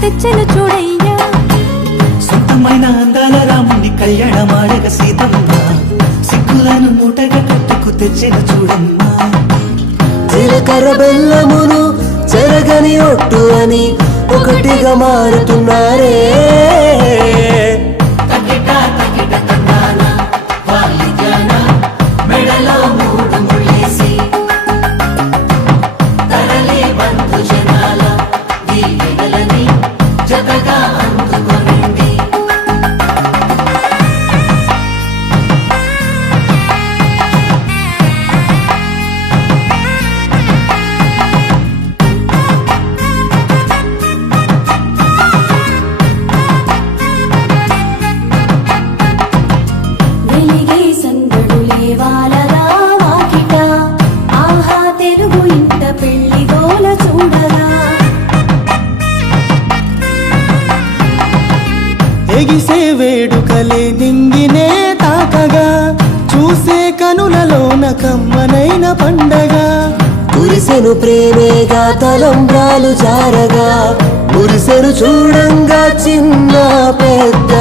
తెచ్చెను చూడయ్యా సొంతమైన అందాల రాముని కళ్యాణమాడగ సీతమ్మ సిగ్గులను మూటగా కట్టుకు తెచ్చెను చూడమ్మా జీలకర్ర బెల్లమును చెరగని ఒట్టు అని ఒకటిగా మారుతున్నారే ఎగిసే వేడుకలే నింగినే తాకగా చూసే కనులలోన కమ్మనైన పండగ కురిసెను ప్రేమేగా తలంబ్రాలు జారగా మురిసెను చూడంగా చిన్న పెద్ద